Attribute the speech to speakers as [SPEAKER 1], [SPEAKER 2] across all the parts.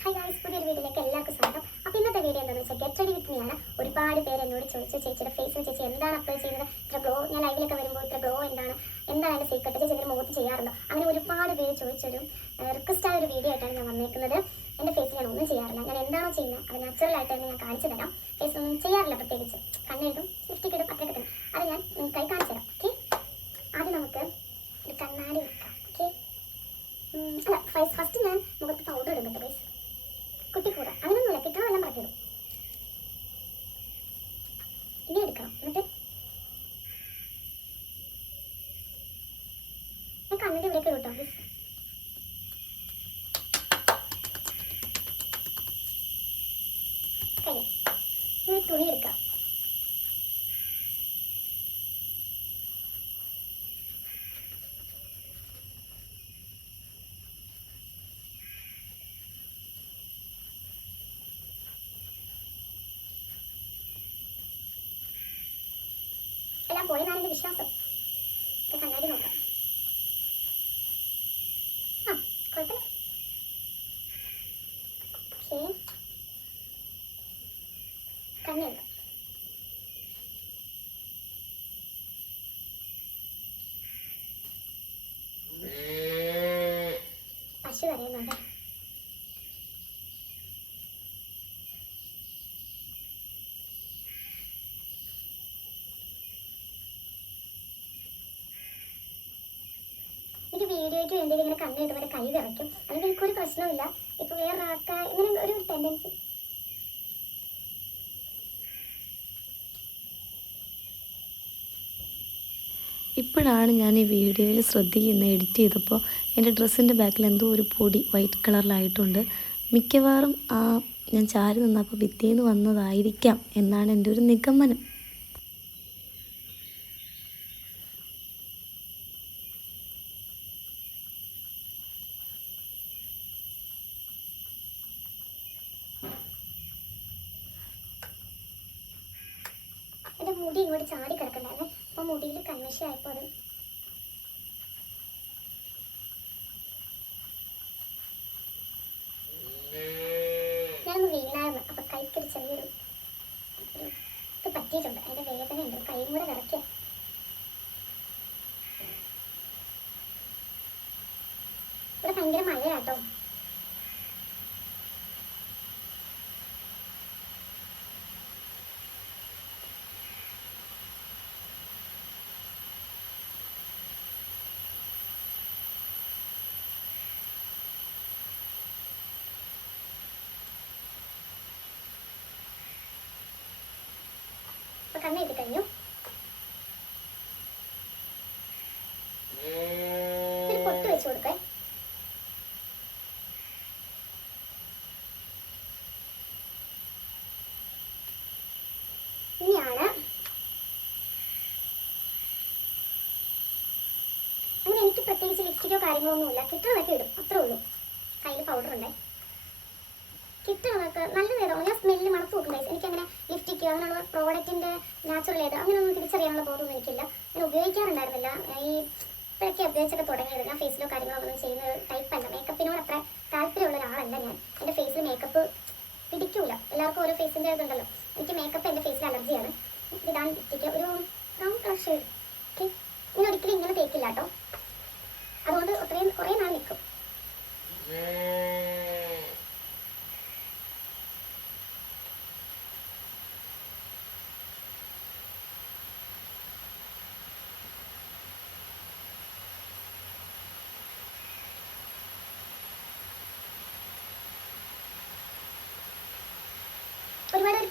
[SPEAKER 1] Hi guys പുതിയൊരു വീഡിയോയിലേക്ക് എല്ലാവർക്കും സ്വാഗതം. അപ്പോൾ ഇന്നത്തെ വീഡിയോ എന്താണെന്ന് വെച്ചാൽ ഗെറ്റ് റെഡി വിത്ത് മീയാണ് ഒരുപാട് പേര് എന്നോട് ചോദിച്ചു ചേച്ചിയുടെ ഫേസിൽ ചേച്ചി എന്താണ് അപ്ലൈ ചെയ്യുന്നത്? ഇത്ര ഗ്ലോ ഞാൻ ലൈവിലൊക്കെ വരുമ്പോൾ ഇത്ര ഗ്ലോ എന്താണ്? എന്താണ് അതിന്റെ സീക്രട്ട് ചേച്ചി ഇതിന് മുഖത്ത് ചെയ്യാറുണ്ടോ? അങ്ങനെ ഒരുപാട് പേര് ചോദിച്ചൊരു റിക്വസ്റ്റ് ആയ ഒരു വീഡിയോ ആയിട്ടാണ് ഞാൻ വന്നേക്കുന്നത്. എന്റെ ഫേസിൽ ഞാൻ ഒന്നും ചെയ്യാറില്ല. ഞാൻ എന്താണോ ചെയ്യുന്നത് അത് നാച്ചുറലായിട്ട് തന്നെ ഞാൻ കാണിച്ചു തരാം. ഫേസ് ഒന്നും ചെയ്യാറില്ല പ്രത്യേകിച്ച്. കണ്ണെഴുതും ലിഫ്റ്റിക്ക് ഇടും അത്രയൊക്കെ തന്നെ അത് ഞാൻ നിങ്ങൾക്കായി കാണിച്ചു തരാം ഓക്കെ ആദ്യം നമുക്ക് ഒരു കണ്ണാടി വെക്കാം ഓക്കെ അല്ല ഫസ്റ്റ് ഞാൻ മുഖത്ത് പൗഡർ ഇടും കേട്ടോ ഗൈസ് കുട്ടിക്കൂട അങ്ങനെയൊന്നുമില്ല കിട്ടണമെല്ലാം പറഞ്ഞിടും ഇനി എടുക്കണം എന്നിട്ട് എല്ലാം പോയെന്നാണ് എന്റെ വിശ്വാസം. കണ്ണാടി നോക്കാം ആ കുഴപ്പമില്ല ഓക്കെ കണ്ണെഴുതാം പശു കരയുന്നുണ്ട്. എനിക്ക് വീഡിയോയ്ക്ക് വേണ്ടി ഇങ്ങനെ കണ്ണ് ഇതുപോലെ കൈ വിറയ്ക്കും. അല്ലെങ്കിൽ എനിക്കൊരു പ്രശ്നമില്ല ഇപ്പൊ വേറെ ആൾക്കാർ ഇങ്ങനെ ഒരു ടെൻഡൻസി
[SPEAKER 2] ഇപ്പോഴാണ് ഞാൻ ഈ വീഡിയോയിൽ ശ്രദ്ധിക്കുന്നത് എഡിറ്റ് ചെയ്തപ്പോൾ എന്റെ ഡ്രസ്സിന്റെ ബാക്കിൽ എന്തോ ഒരു പൊടി വൈറ്റ് കളറിലായിട്ടുണ്ട്. മിക്കവാറും ആ ഞാൻ ചാരി നിന്നപ്പോൾ ഭിത്തിയിൽ വന്നതായിരിക്കാം എന്നാണ് എന്റെ ഒരു നിഗമനം.
[SPEAKER 1] മുടി ഇങ്ങോട്ട് ചാടി കിടക്കണ്ടായിരുന്നു. മുടിയിൽ കൺമഷി ആയപ്പോൾ അത് ഞാനൊന്ന് വീണായിരുന്നു. കൈക്കൊരു ചെറിയൊരു ഇത് പറ്റിയിട്ടുണ്ട്. അതിന്റെ ഉണ്ട് കൈയും കൂടെ വിറയ്ക്കുക ഇവിടെ ഭയങ്കര മഴയാട്ടോ. കണ്ണ് എഴുതി കഴിഞ്ഞു. പൊട്ട് വെച്ച് കൊടുക്കേ. ഇനിയാണ് അങ്ങനെ എനിക്ക് പ്രത്യേകിച്ച് ലിപ്സ്റ്റിക്കോ കാര്യങ്ങളോ ഒന്നുമില്ല. കിട്ടണതൊക്കെ ഇടും. അത്രേ ഉള്ളൂ. കയ്യിൽ പൗഡർ ഉണ്ടേ. കിട്ടണതൊക്കെ നല്ല ഏതാ ഞാൻ സ്മെല്ല് മണത്ത് നോക്കും ഗൈസ് എനിക്കങ്ങനെ ലിഫ്റ്റിക്ക് അങ്ങനെയുള്ള പ്രോഡക്റ്റിന്റെ നാച്ചുറൽ ഏത് അങ്ങനെയൊന്നും തിരിച്ചറിയാനുള്ള ബോധമൊന്നും എനിക്കില്ല. ഞാൻ ഉപയോഗിക്കാറുണ്ടായിരുന്നില്ല. ഈ ഇപ്പോഴൊക്കെ ഉപയോഗിച്ചൊക്കെ തുടങ്ങിയത് ഞാൻ ഫേസിലോ കാര്യങ്ങളോ ഒന്നും ചെയ്യുന്ന ഒരു ടൈപ്പ് അല്ല. മേക്കപ്പിനോട് അത്ര താല്പര്യമുള്ള ഒരാളല്ല ഞാൻ. എന്റെ ഫേസിൽ മേക്കപ്പ് പിടിക്കൂല. എല്ലാവർക്കും ഓരോ ഫേസിന്റെ ഇതുണ്ടല്ലോ. എനിക്ക് മേക്കപ്പ് എന്റെ ഫേസിൽ അലർജിയാണ് ഇതാണ് ലിഫ്റ്റിക്ക് ഒരു ബ്രൗൺ കളർ ഷെയ്ഡ് ഓക്കെ? ഇനി ഒരിക്കലും ഇങ്ങനെ തേക്കില്ല കേട്ടോ. അതുകൊണ്ട് അത്രയും കുറേ നാൾ നിൽക്കും.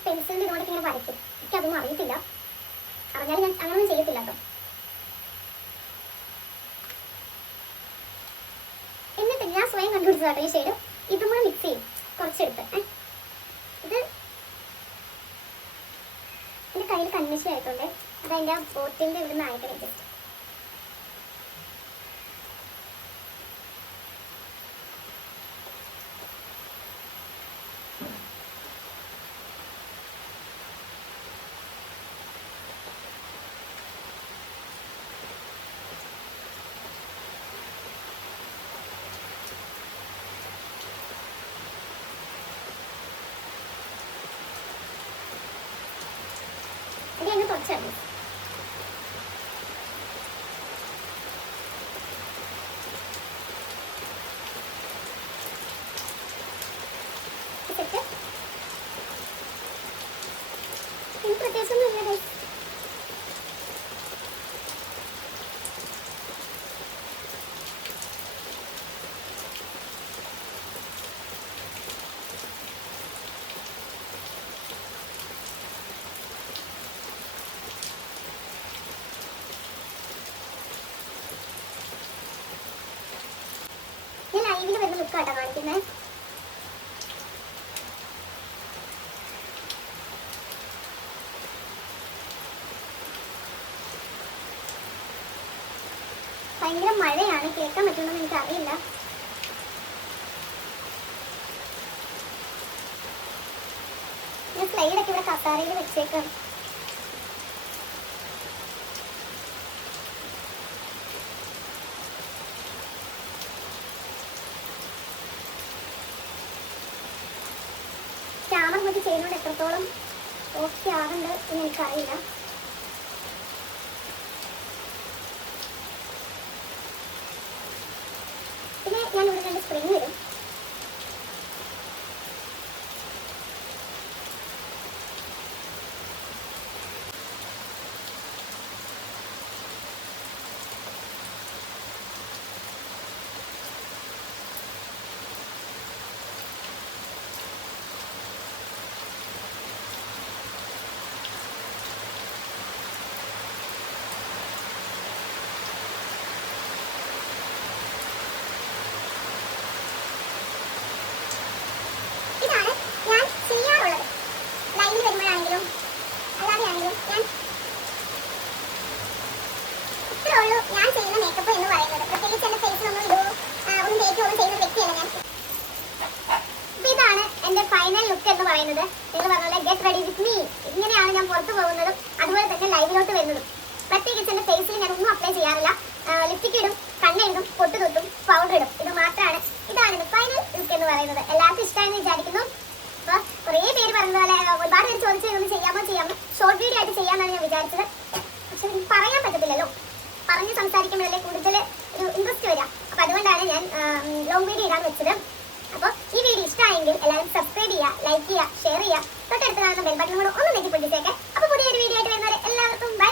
[SPEAKER 1] പെൻസിലിന്റെ ഇതുകൊണ്ടൊക്കെ ഇങ്ങനെ വരയ്ക്കും. എനിക്ക് അതൊന്നും അറിയത്തില്ല. അറിഞ്ഞാലും ഞാൻ അങ്ങനൊന്നും ചെയ്യത്തില്ല കേട്ടോ. എന്നിട്ട് ഞാൻ സ്വയം കണ്ടുപിടിച്ചതാട്ടോ ഈ ഷെയ്ഡ് ഇതും കൂടെ മിക്സ് ചെയ്യും. കുറച്ചെടുത്ത്. ഇത് എന്റെ കയ്യിൽ കൺമിഷൻ ആയിട്ടുണ്ട് അത് അതിന്റെ ആ ബോട്ടിന്റെ ഇവിടുന്ന് ആയിക്കണേ ജസ്റ്റ് ഞാൻ ലുക്ക് കാണിക്കുന്നത് ഭയങ്കര മഴയാണ് കേൾക്കാൻ പറ്റുമെന്ന് എനിക്ക് അറിയില്ല ഞാൻ സ്ലൈഡൊക്കെ ഇവിടെ കസാരയിൽ വെച്ചേക്കാം. ക്യാമറ ചെയ്യുന്നത് എത്രത്തോളം ഓക്കെ ആകുന്നുണ്ട് എന്ന് എനിക്കറിയില്ല. പിന്നെ ഞാൻ ഇവിടെ രണ്ട് സ്പ്രിങ് വരും ഇതാണ് ഞാൻ ചെയ്യാറുള്ളത് ലൈവിൽ വരുമ്പോഴാണെങ്കിലും അല്ലാതെയാണെങ്കിലും ഞാൻ ഇത്രേ ഉള്ളൂ ഞാൻ ചെയ്യുന്ന മേക്കപ്പ് എന്ന് പറയുന്നത്. ചെയ്യുന്ന ഞാൻ. ഇതാണ് എന്റെ ഫൈനൽ ലുക്ക് എന്ന് പറയുന്നത്. നിങ്ങൾ ഗെറ്റ് റെഡി വിത്ത് മീ ഇങ്ങനെയാണ് ഞാൻ പുറത്തു അതുപോലെ തന്നെ ലൈവിലോട്ട് വരുന്നതും. പ്രത്യേകിച്ച് എന്റെ ഫേസിൽ ഞാൻ ഒന്നും അപ്ലൈ ചെയ്യാറില്ല. ലിപ്സ്റ്റിക് ഹിന്ദി സംസാരിക്കുമ്പോഴല്ലേ കൂടുതൽ ഒരു ഇൻട്രസ്റ്റ് വരിക. അപ്പോൾ അതുകൊണ്ടാണ് ഞാൻ ലോങ് വീഡിയോ ഇടാൻ വെച്ചത്. അപ്പോൾ ഈ വീഡിയോ ഇഷ്ടമായെങ്കിൽ എല്ലാവരും സബ്സ്ക്രൈബ് ചെയ്യുക ലൈക്ക് ചെയ്യുക ഷെയർ ചെയ്യുക. തൊട്ടടുത്ത് കാണുന്ന ബെൽ ബട്ടൺ കൂടെ ഒന്ന് നെറ്റി പൊട്ടിച്ചേക്കെ. അപ്പോൾ പുതിയൊരു വീഡിയോ ആയിട്ട് വരുന്നവരെ എല്ലാവർക്കും ബൈ